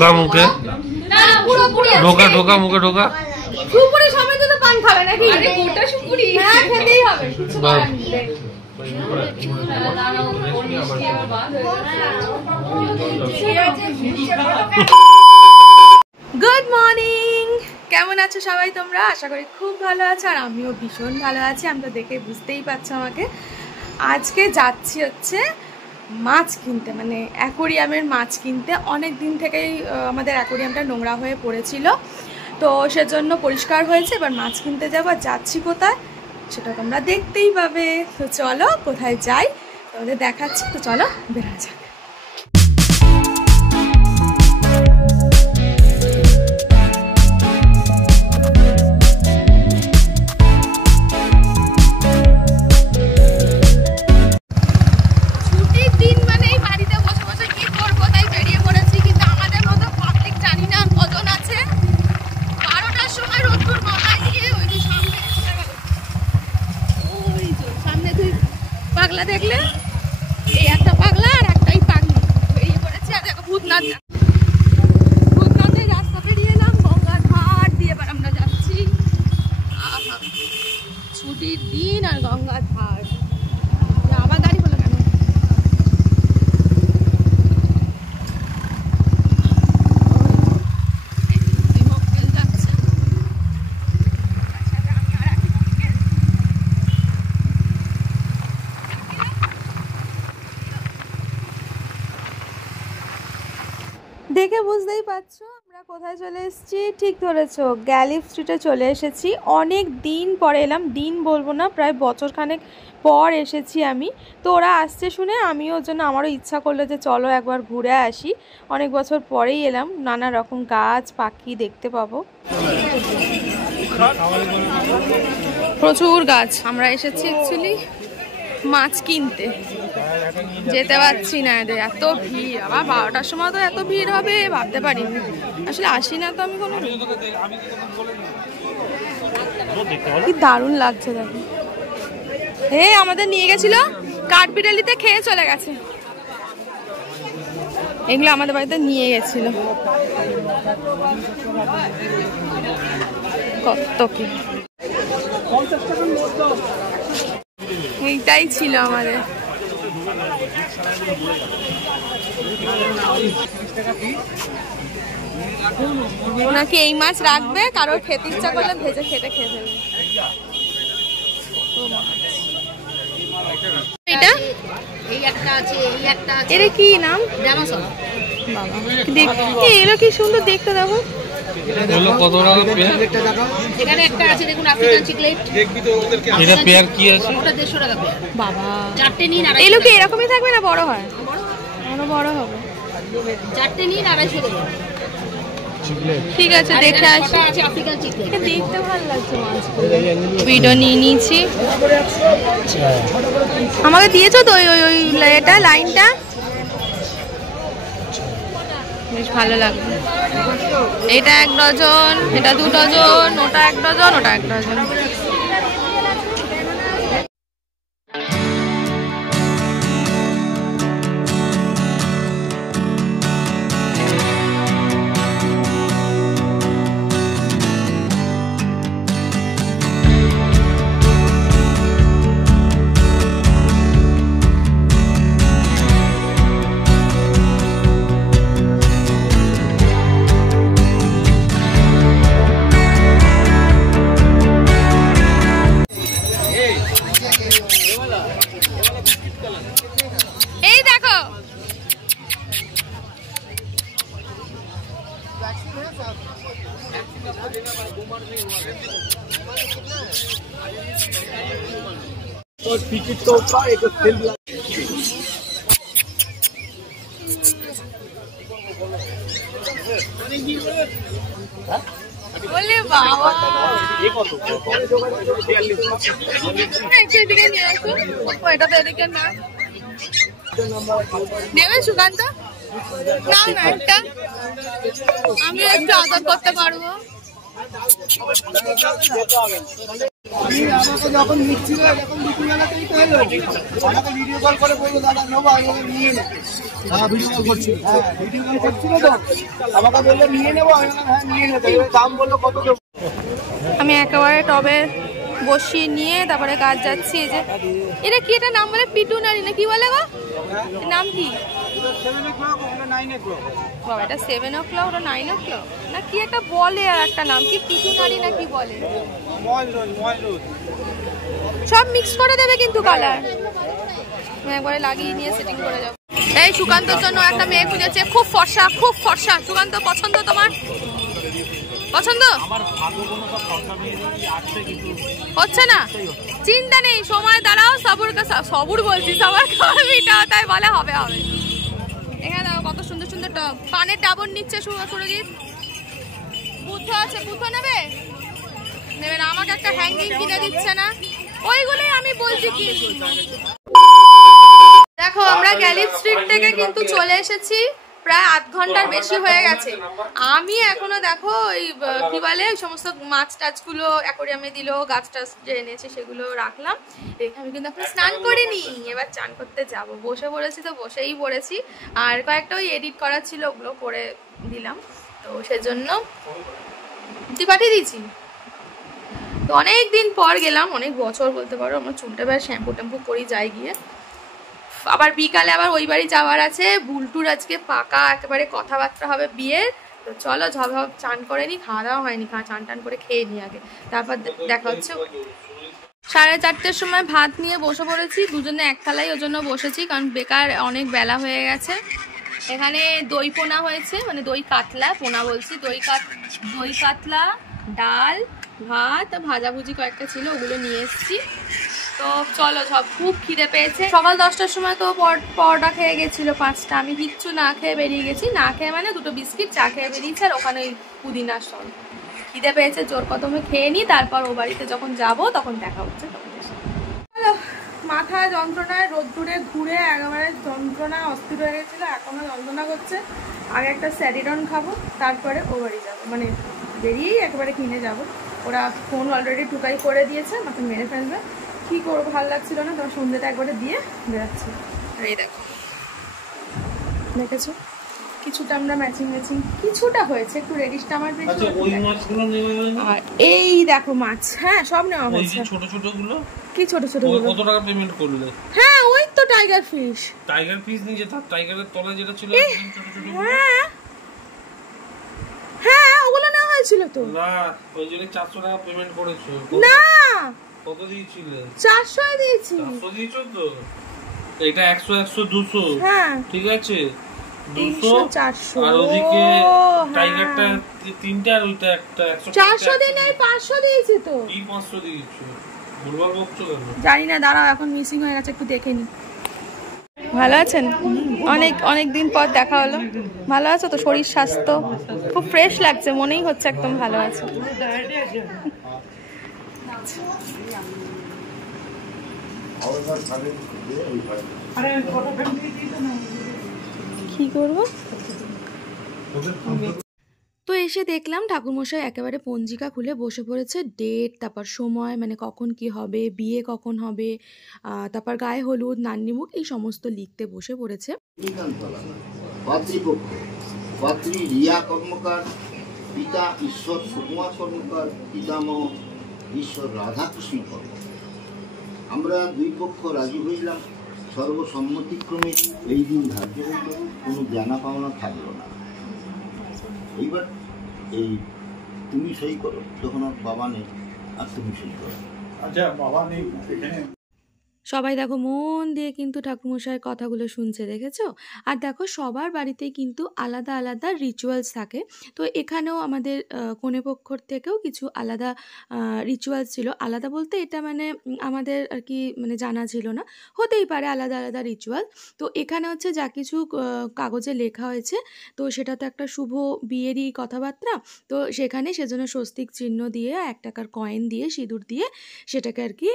ঢোকা মুখে, ঢোকা ঢোকা মুখে ঢোকা। সুপুরি সমেত তো পান খাবে নাকি? আরে গোটা সুপুরি হ্যাঁ খেতেই হবে। গুড মর্নিং, কেমন আছো সবাই তোমরা? আশা করি খুব ভালো আছো, আর আমিও ভীষণ ভালো আছি। আমি তো দেখে বুঝতেই পারছো আমাকে। আজকে যাচ্ছি হচ্ছে মাছ কিনতে, মানে অ্যাকোরিয়ামের মাছ কিনতে। অনেক দিন থেকেই আমাদের অ্যাকোরিয়ামটা নোংরা হয়ে পড়েছিল, তো সেজন্য পরিষ্কার হয়েছে। এবার মাছ কিনতে যাবো, আর যাচ্ছি কোথায় সেটা তোমরা দেখতেই পাবে। তো চলো কোথায় যাই তোমাদের দেখাচ্ছি। তো চলো বেরোনো যাক। পাগলা দেখলে, এই একটা পাগলা আর একটাই পাগলি বেরিয়ে পড়েছে। আর দেখো ভূতনাথের রাস্তা পেরিয়ে এলাম, গঙ্গার ধার দিয়ে এবার আমরা যাচ্ছি। ছুটির দিন আর গঙ্গার ধার। আবার গাড়ি হলো কেন? দেখে বুঝতেই পারছো আমরা কোথায় চলে এসেছি। ঠিক ধরেছো, গ্যালিফ স্ট্রিটে চলে এসেছি। অনেক দিন পরে এলাম, দিন বলবো না, প্রায় বছরখানেক পর এসেছি আমি। তো ওরা আসছে শুনে আমিও ওর জন্য আমারও ইচ্ছা করলো যে চলো একবার ঘুরে আসি। অনেক বছর পরেই এলাম, নানা রকম গাছ পাখি দেখতে পাবো, প্রচুর গাছ। আমরা এসেছি অ্যাকচুয়ালি মাছ কিনতে, যেতে পারছি না, এদের এত ভিড়। আবার 12টার সময় তো এত ভিড় হবে ভাবতে পারিনি। আসলে আসি না তো আমি কোনো। কি দারুণ লাগছে দেখো। আমাদের নিয়ে গেছিল কাঠবিড়ালিতে, খেয়ে চলে গেছে। এগুলো আমাদের বাড়িতে নিয়ে গেছিল। কত কি এইটাই ছিল আমাদের। ওনাকে এই মাছ রাখবে, কারোর খেতে ইচ্ছা করলে ভেজে খেয়ে ফেলবে। এটা এর কি নাম? এগুলো কি সুন্দর দেখতে, দেখো। কত টাকা পেয়ার? এখানে একটা আছে দেখুন, আফ্রিকান চিকলেট। এটা পেয়ার কি আছে? ওটা 150 টাকা পেয়ার। বাবা, চারটে নিন। এগুলো কি এরকমই থাকবে না বড় হয়? আরো বড় হবে। চারটে নিন 250 টাকা। ঠিক আছে, দেখে আসি। আছে আফ্রিকান চিকলেট, দেখতে ভালো লাগছে মাছগুলো। ভিডিও নিয়ে নিয়েছি। আমাকে দিয়েছো তো ওই এটা লাইনটা, বেশ ভালো লাগবে। এটা 1 ডজন, এটা 2 ডজন, ওটা 1 ডজন, ওটা 1 ডজন। এই দেখো, टिकट तो का एक फिल्म বলে বাবা ये কত এদিকে নিয়ে আসো। ওইটা তো এদিকে না, নেবে সুকান্ত? নাও না একটা, আমি একটু আদর করতে পারবো। আমি আমাকে যখন নিচ্ছিল যখন দুপুরবেলাতেই তো এলো আমাকে ভিডিও কল করে বললো দাদা নেবো আমি নিয়ে নেবো। হ্যাঁ ভিডিও কল করছিল, হ্যাঁ ভিডিও কল করছিল তো আমাকে বললো নিয়ে নেবো, আমি বললাম হ্যাঁ নিয়ে নেবো। দাম বললো কত দেবো। আমি একেবারে টবে বসিয়ে নিয়ে তারপরে গাছ যাচ্ছি। এই যে এটা কি, এটা নাম বলে পিটুনারি না কি বলে গো, নাম কি বাবা? এটা 7 o'clock, ওটা 9 o'clock না কি একটা বলে, আর একটা নাম কি পিটুনারি না কি বলে, সব মিক্স করে দেবে কিন্তু কালার। আমি একবারে লাগিয়ে নিয়ে সেটিং করে যাবো। এই সুকান্তর জন্য একটা মেয়ে খুঁজেছে, খুব ফর্সা, খুব ফর্সা। সুকান্ত পছন্দ তোমার? পছন্দ হচ্ছে না, চিন্তা নেই, সময় দাঁড়াও, সবুর বলছি, সবার খাওয়া মিটাও, তাই বলে হবে হবে। এখানে দেখো কত সুন্দর সুন্দর টব, পানের ডাবর নিচ্ছে সুরজিৎ। বুদ্ধ আছে, বুদ্ধ নেবে নেবে না, আমাকে একটা হ্যাঙ্গিং কিনে দিচ্ছে না, ওইগুলোই আমি বলছি কি। দেখো আমরা গ্যালিপ স্ট্রিট থেকে কিন্তু চলে এসেছি, প্রায় আধ ঘন্টার বেশি হয়ে গেছে। আমি এখনো দেখো ওই কি বলে ওই সমস্ত মাছ টাছগুলো অ্যাকোরিয়ামে দিল, গাছ টাছ যে এনেছে সেগুলো রাখলাম। আমি কিন্তু এখন স্নান করিনি, এবার চান করতে যাব। বসে পড়েছি তো বসেই পড়েছি, আর কয়েকটা ওই এডিট করা ছিল ওগুলো করে দিলাম, তো সেজন্য তুই পাঠিয়ে দিয়েছি। তো অনেক দিন পর গেলাম, অনেক বছর বলতে পারো, আমরা চুলটা বেশ শ্যাম্পু ট্যাম্পু করি যাই গিয়ে। আবার বিকালে আবার ওই বাড়ি যাওয়ার আছে, বুলটুর আজকে পাকা একেবারে কথাবার্তা হবে বিয়ের। তো চলো ঝপ চান করে নি, খাওয়া দাওয়া হয়নি, চান টান করে খেয়ে নি আগে, তারপর দেখা হচ্ছে। 4:30টার সময় ভাত নিয়ে বসে পড়েছি, দুজনে এক থালাই ওর জন্য বসেছি, কারণ বেকার অনেক বেলা হয়ে গেছে। এখানে দই পোনা হয়েছে, মানে দই কাতলা, পোনা বলছি, দই কাতলা, ডাল, ভাত, ভাজাভুজি কয়েকটা ছিল, ওগুলো নিয়ে এসেছি। তো চলো সব, খুব খিদে পেয়েছে। সকাল 10টার সময় তো পরোটা খেয়ে গেছিল 5টা, আমি কিচ্ছু না খেয়ে বেরিয়ে গেছি, না খেয়ে মানে 2টো বিস্কিট চা খেয়ে বেরিয়েছি, আর ওখানে ওই পুদিনার সল। খিদে পেয়েছে জোর কদমে খেয়ে নিই, তারপর ও বাড়িতে যখন যাব তখন দেখা হচ্ছে। মাথা যন্ত্রণায় রোদ্দুরে ঘুরে একেবারে যন্ত্রণা অস্থির হয়ে গেছিলো, এখনো যন্ত্রণা করছে। আগে একটা স্যারিডন খাবো, তারপরে ও বাড়ি যাবো, মানে বেরিয়েই একেবারে কিনে যাব। ওরা ফোন অলরেডি টুকাই করে দিয়েছে, আমাকে মেরে ফেলবে, কি করবো, ভালো লাগছিল না, তোমার সন্ধ্যেটা একবারে দিয়ে বেরাচ্ছি। আর এই দেখো, দেখেছো কিছুটা আমরা ম্যাচিং কিছুটা হয়েছে, একটু রেডিশটা আমার বেশি। আর এই দেখো মাছ, হ্যাঁ সব নেওয়া হয়েছে। ছোট ছোট গুলো কি ছোট ছোট গুলো? কত টাকা পেমেন্ট করলে? হ্যাঁ ওই তো টাইগার ফিশ নিয়ে তার টাইগারের তলায় যেটা ছিল ছোট ছোট। হ্যাঁ হ্যাঁ ওগুলো নেওয়া হয়েছিল তো। না ওই জন্য 400 টাকা পেমেন্ট করেছো না? কত দিয়েছিলে? 400 দিয়েছি। 400 দিয়েছো তো? এটা 100 100 200। হ্যাঁ ঠিক আছে, 200 400। আর ওদিকে টাইগারটা 3টা আর ওইটা একটা 400 দিন এই 500 দিয়েছি তো। কি 500 দিয়েছো? ভুলভাল বকছো কেন? জানি না, দাঁড়াও এখন মিসিং হয়ে গেছে, একটু দেখে নি। ভালো আছেন? অনেক দিন পর দেখা হলো। ভালো আছো তো? শরীর স্বাস্থ্য খুব ফ্রেশ লাগছে, মনেই হচ্ছে একদম ভালো আছে। কি করবো? তো এসে দেখলাম ঠাকুরমশাই একেবারে পঞ্জিকা খুলে বসে পড়েছে, ডেট, তারপর সময়, মানে কখন কি হবে, বিয়ে কখন হবে, তারপর গায়ে হলুদ, নান্নিমুখ, এই সমস্ত লিখতে বসে পড়েছে। পাত্রী রিয়া কর্মকার, পিতা ঈশ্বর সুকুমার কর্মকার, পিতামহ ঈশ্বর রাধাকৃষ্ণ কর্মকার। আমরা দুই পক্ষ রাজি হইলাম, সর্বসম্মতিক্রমে এই দিন ধার্য হইল, কোনো জানা পাওনা থাকল না। এইবার এই তুমি সই করো, যখন আর বাবা নেই, আর তুমি সই করো। আচ্ছা বাবা নেই এখানে। সবাই দেখো মন দিয়ে কিন্তু ঠাকুরমশাইয়ের কথাগুলো শুনছে, দেখেছো? আর দেখো সবার বাড়িতেই কিন্তু আলাদা আলাদা রিচুয়ালস থাকে। তো এখানেও আমাদের কনেপক্ষর থেকেও কিছু আলাদা রিচুয়ালস ছিল। আলাদা বলতে এটা মানে আমাদের আর কি মানে জানা ছিল না, হতেই পারে আলাদা আলাদা রিচুয়াল। তো এখানে হচ্ছে যা কিছু কাগজে লেখা হয়েছে, তো সেটা তো একটা শুভ বিয়েরই কথাবার্তা, তো সেখানে সেজন্য স্বস্তিক চিহ্ন দিয়ে 1 টাকার কয়েন দিয়ে সিঁদুর দিয়ে সেটাকে আর কি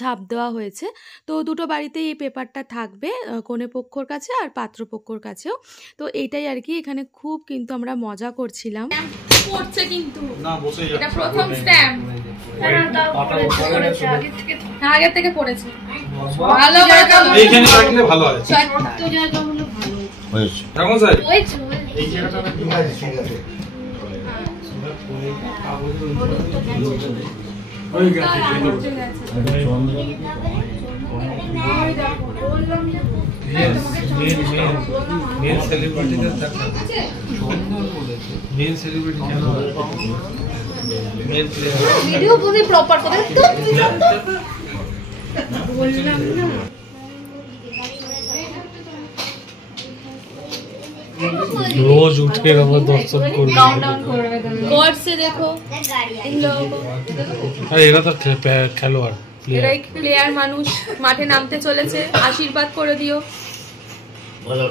ছাপ দেওয়া হয়েছে। তো দুটো বাড়িতেই এই পেপারটা থাকবে, কনেপক্ষর কাছে আর পাত্রপক্ষর কাছেও। তো এইটাই আর কি, এখানে খুব কিন্তু আমরা মজা করছিলাম। পড়ছে কিন্তু না বসে এটা প্রথম স্ট্যাম্প আগের থেকে পড়েছে ভালো এইখানে রাখলে ভালো হয় তো জায়গা হলো ভালো হয়েছে কেমন স্যার হয়েছে এই জায়গাটা ঠিক আছে হয়ে গেছে মেন সেলিব্রিটিদের দেখা সুন্দর বলেছে মেন সেলিব্রিটি কেন মেন ভিডিও পুরো প্রপার করে বললাম না रोज उठ के আমার দর্শন করবে गॉड से देखो इन लोगों को আরে এরা তো খেলোয়াড় এরাই প্লেয়ার মানুষ মাঠে নামতে চলেছে আশীর্বাদ করে দিও ভালো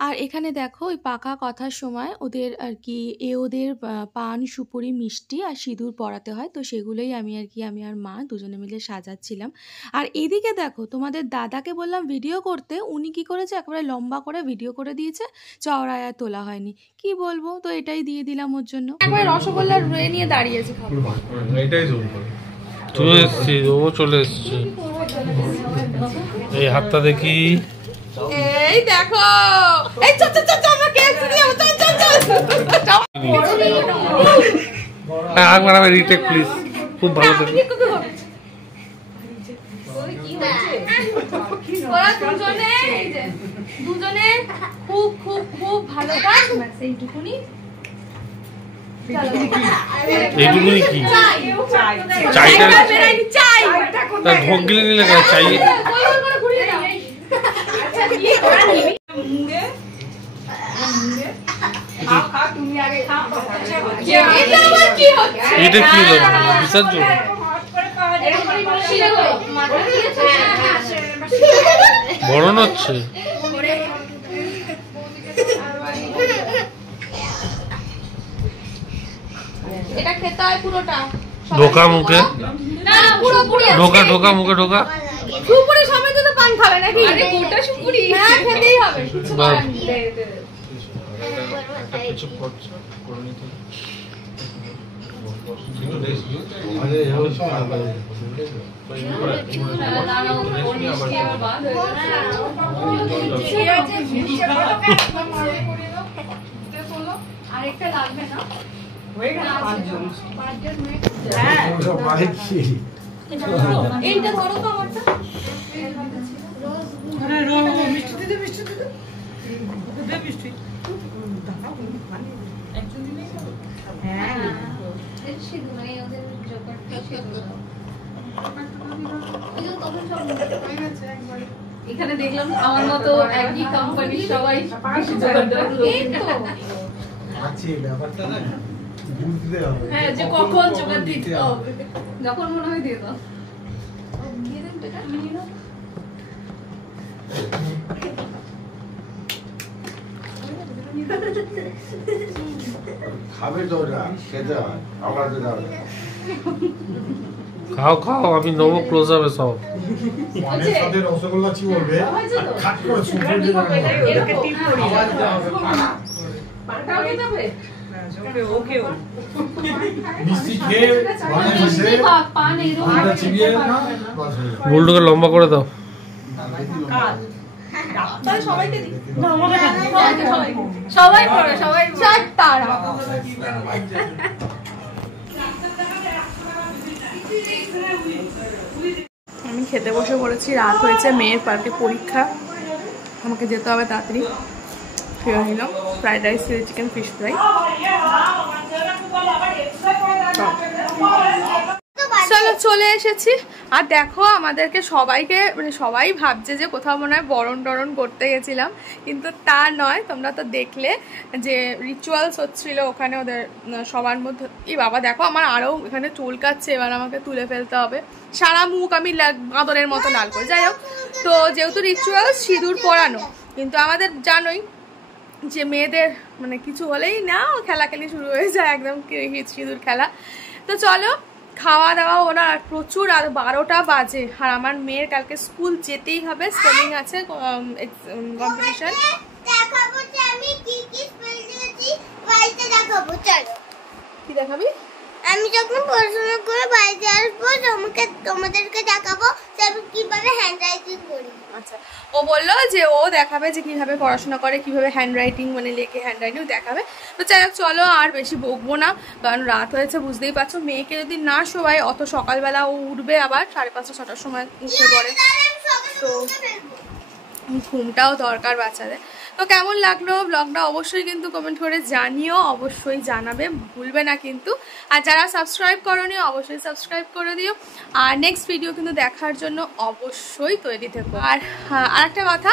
আর এখানে দেখো ওই পাকা কথার সময় ওদের আর কি ওদের পান সুপুরি মিষ্টি আর সিঁদুর পরাতে হয় তো সেগুলোই আমি আর মা দুজনে মিলে সাজাচ্ছিলাম। আর এদিকে দেখো তোমাদের দাদাকে বললাম ভিডিও করতে, উনি কি করেছে একেবারে লম্বা করে ভিডিও করে দিয়েছে, চওড়ায় আর তোলা হয়নি। কি বলবো, তো এটাই দিয়ে দিলাম ওর জন্য। একবার রসগোল্লা রয়ে নিয়ে দাঁড়িয়েছে খাবো এটাই চলে এসছি, ও চলে এসছে। এই হাতটা দেখি, এই দেখো, এই চল চল চল আমরা কেএফসি দিয়ে চল চল চল। একবার আমি রিটেক প্লিজ, খুব ভালো থাকে। ওরা দুজনে খুব খুব খুব ভালো কাজ সেইটুকুনি। এইটুকুনি কি চাইটা তার ঢোক গিলে নিলে কেন চাই এটা কি হলো বিসর্জন? বরণ হচ্ছে। এটা খেতে হয় পুরোটা, ঢোকা মুখে, না পুরোপুরি ঢোকা ঢোকা মুখে ঢোকা। সুপুরি সমেত তো পান খাবে নাকি? আরে গোটা সুপুরি, হ্যাঁ খেতেই হবে, কিছু বাহ। করার নেই। আরেকটা লাগবে না? এইটা ধরো তো আমারটা। এখানে দেখলাম আমার মতো একই কোম্পানি সবাই হ্যাঁ, যে কখন জোগাড় দিতে হবে, যখন মনে হয় দিয়ে দাও। খাবে তো ওটা খেতে হয়, আমরা তো যাবে খাও খাও, আমি নেবো ক্লোজ হবে সব। অনেক সাথে রসগোল্লা চিববে খাট করে সুন্দর এরকম টিপ করি পাটাও খেতে হবে। মিষ্টি খেয়ে অনেক বসে পান এরকম এটা চিবিয়ে না বুলডোকে লম্বা করে দাও। সবাইকে দিই, সবাই পড়ে, সবাই তারা। আমি খেতে বসে পড়েছি, রাত হয়েছে, মেয়ের পার্কে পরীক্ষা, আমাকে যেতে হবে তাড়াতাড়ি। ফিরে নিলাম fried rice, chilli chicken, fish fry. চলো চলে এসেছি। আর দেখো আমাদেরকে সবাইকে মানে সবাই ভাবছে যে কোথাও মনে হয় বরণ টরণ করতে গেছিলাম, কিন্তু তা নয়। তোমরা তো দেখলে যে রিচুয়ালস হচ্ছিল ওখানে ওদের সবার মধ্যে। এই বাবা দেখো আমার আরও এখানে চুল কাচ্ছে, এবার আমাকে তুলে ফেলতে হবে। সারা মুখ আমি বাঁদরের মতো লাল করে, যাই হোক। তো যেহেতু রিচুয়ালস সিঁদুর পরানো, কিন্তু আমাদের জানোই যে মেয়েদের মানে কিছু হলেই না খেলাখেলি শুরু হয়ে যায়, একদম সিঁদুর খেলা। তো চলো খাওয়া দাওয়া ওরা আর প্রচুর, আর 12টা বাজে। আর আমার মেয়ের কালকে স্কুল যেতেই হবে, স্পেলিং আছে কম্পিটিশন। দেখাবো যে আমি কি কি স্পেল দিয়েছি, বাড়িতে দেখাবো। চল, কি দেখাবি? আমি যখন পড়াশোনা করে বাড়িতে আসবো তোমাদেরকে দেখাবো যে আমি কিভাবে হ্যান্ডরাইটিং করি। আচ্ছা, ও বললো যে ও দেখাবে যে কিভাবে পড়াশোনা করে, কিভাবে হ্যান্ডরাইটিং মানে লেখে হ্যান্ডরাইটিং দেখাবে। তো যাই হোক, চলো আর বেশি বকবো না, কারণ রাত হয়েছে বুঝতেই পারছো। মেয়েকে যদি না শোয়াই, অত সকালবেলা ও উঠবে আবার 5:30 6টার সময় উঠে পড়ে, তো ঘুমটাও দরকার বাচ্চাদের। তো কেমন লাগলো ব্লগটা অবশ্যই কিন্তু কমেন্ট করে জানিও, অবশ্যই জানাবে, ভুলবে না কিন্তু। আর যারা সাবস্ক্রাইব করোনি অবশ্যই সাবস্ক্রাইব করে দিও। আর নেক্সট ভিডিও কিন্তু দেখার জন্য অবশ্যই তৈরি থেকো। আর আরেকটা কথা,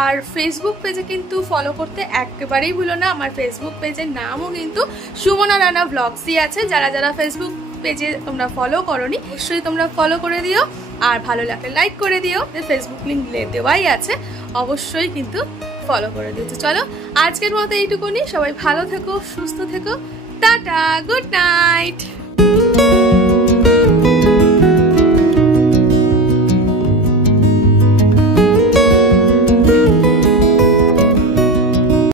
আর ফেসবুক পেজে কিন্তু ফলো করতে একেবারেই ভুলো না। আমার ফেসবুক পেজের নামও কিন্তু সুমনা রানা ব্লগসই আছে। যারা যারা ফেসবুক পেজে তোমরা ফলো করোনি অবশ্যই তোমরা ফলো করে দিও, আর ভালো লাগলে লাইক করে দিও। ফেসবুক লিঙ্ক দেওয়াই আছে, অবশ্যই কিন্তু ফলো করে দিয়েছে। চলো আজকের মতো এইটুকুনি, সবাই ভালো থেকো, সুস্থ থেকো, টাটা, গুড নাইট।